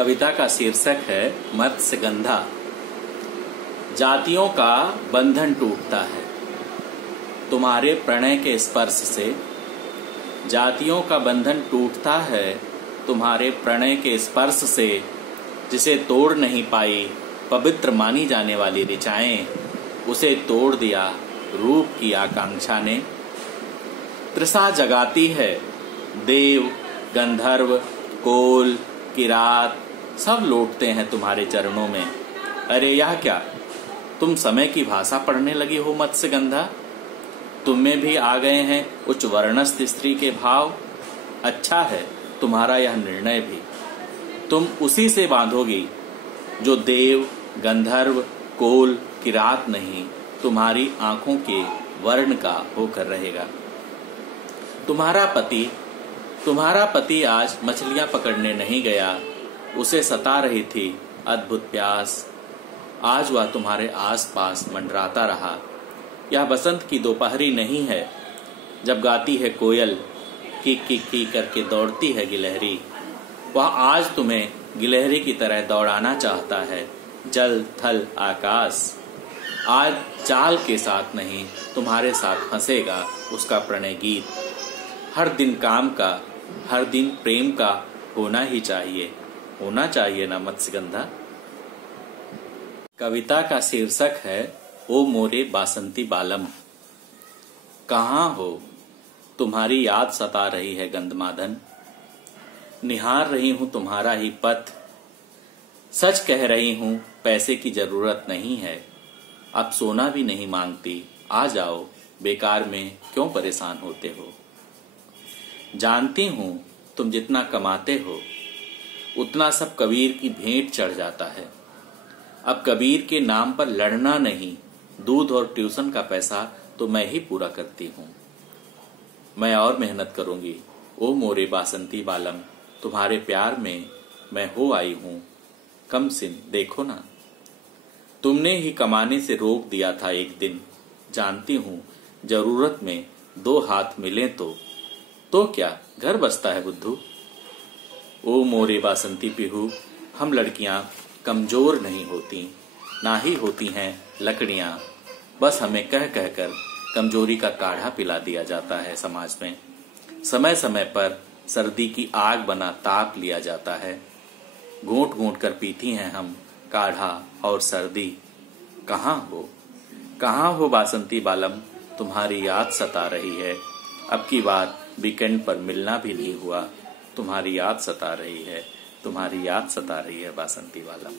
कविता का शीर्षक है मत्स्यगंधा। जातियों का बंधन टूटता है तुम्हारे प्रणय के स्पर्श से। जातियों का बंधन टूटता है तुम्हारे प्रणय के स्पर्श से। जिसे तोड़ नहीं पाई पवित्र मानी जाने वाली ऋचाएं, उसे तोड़ दिया रूप की आकांक्षा ने। तृषा जगाती है देव गंधर्व कोल किरात, सब लौटते हैं तुम्हारे चरणों में। अरे यह क्या, तुम समय की भाषा पढ़ने लगी हो मत्स्यगंधा? तुम में भी आ गए हैं उच्च वर्णस्थ स्त्री के भाव। अच्छा है तुम्हारा यह निर्णय भी, तुम उसी से बांधोगी जो देव गंधर्व कोल किरात नहीं, तुम्हारी आंखों के वर्ण का होकर रहेगा। तुम्हारा पति आज मछलियां पकड़ने नहीं गया, उसे सता रही थी अद्भुत प्यास। आज वह तुम्हारे आसपास मंडराता रहा। यह बसंत की दोपहरी नहीं है जब गाती है कोयल, की करके दौड़ती है गिलहरी। वह आज तुम्हें गिलहरी की तरह दौड़ाना चाहता है, जल थल आकाश। आज चाल के साथ नहीं तुम्हारे साथ हंसेगा उसका प्रणय गीत। हर दिन काम का, हर दिन प्रेम का होना ही चाहिए, होना चाहिए ना मत्स्यगंधा। कविता का शीर्षक है ओ मोरे बासंती बालम। कहाँ हो, तुम्हारी याद सता रही है गंधमादन। निहार रही हूं तुम्हारा ही पथ, सच कह रही हूं पैसे की जरूरत नहीं है। अब सोना भी नहीं मांगती, आ जाओ, बेकार में क्यों परेशान होते हो। जानती हूं तुम जितना कमाते हो उतना सब कबीर की भेंट चढ़ जाता है। अब कबीर के नाम पर लड़ना नहीं, दूध और ट्यूशन का पैसा तो मैं ही पूरा करती हूं। मैं और मेहनत करूंगी ओ मोरे बासंती बालम, तुम्हारे प्यार में मैं हो आई हूं कम सिन, देखो ना। तुमने ही कमाने से रोक दिया था एक दिन, जानती हूं जरूरत में दो हाथ मिले तो क्या घर बसता है बुद्धू। ओ मोरे बासंती पिहू, हम लड़कियां कमजोर नहीं होती, ना ही होती हैं लकड़ियां। बस हमें कह कहकर कमजोरी का काढ़ा पिला दिया जाता है समाज में। समय समय पर सर्दी की आग बना ताप लिया जाता है। घूंट घूंट कर पीती हैं हम काढ़ा और सर्दी। कहाँ हो बासंती बालम, तुम्हारी याद सता रही है। अब की बार वीकेंड पर मिलना भी नहीं हुआ, तुम्हारी याद सता रही है, तुम्हारी याद सता रही है बासंती बालम।